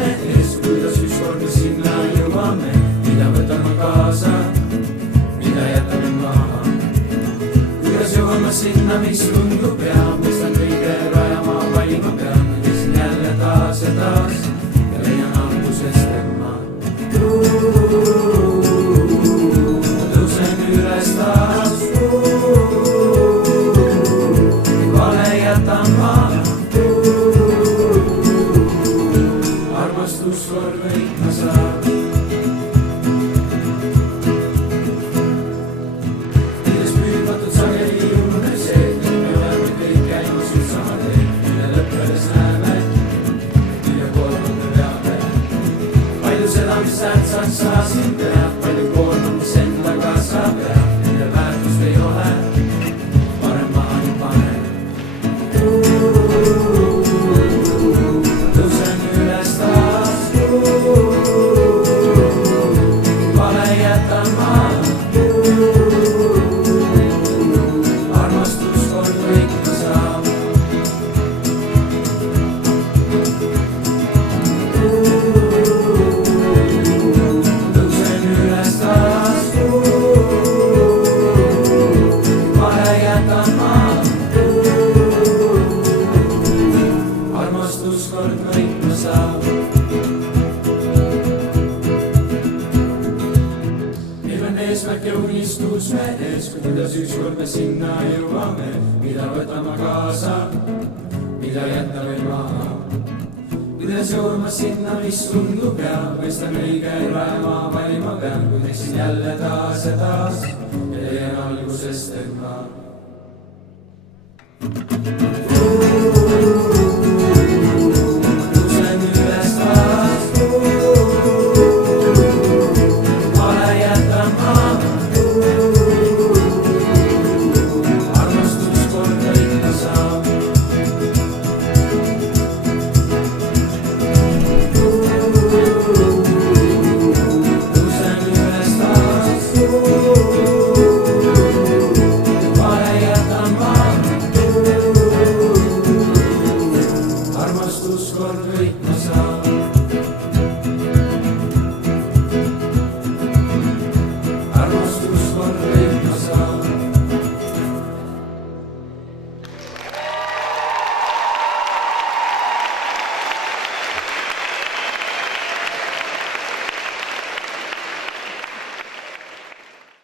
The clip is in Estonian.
mees, kuidas ükskord me sinna jõuame, mida võtame kaasa, mida jätame maha. Kuidas jõuame sinna, mis tundub hea, mõistan kõige rajama, valima pean, mõtlesin jälle taas ja taas ja leian algusest tema. Tõusen üles taas, vale jätan maha. Armastus kord võitma saab. Milles püüdmatud sageli unune see, et me oleme kõik käimas just sama tee, mille lõppedes näeme, mille koormad me peame. Palju seda, mis tähtsaks sa siin peab, palju koormad, mis endaga sa peab, mille väärtust ei ole, parem maha ei pane. Tõusen üles taas, vale jätan maha. Armastus kord võitma saab. Tõusen üles taas, vale jätan maha. Armastus kord võitma saab. Meil on eesmärk ja unistus me ees, kuidas ükskord me sinna jõuame, mida võtame kaasa, mida jätame maha. Kuidas jõuame sinna, mis tundub hea, mõistan õige rajama, valima pean, kui teksin jälle taas ja taas ja leian algusest tema.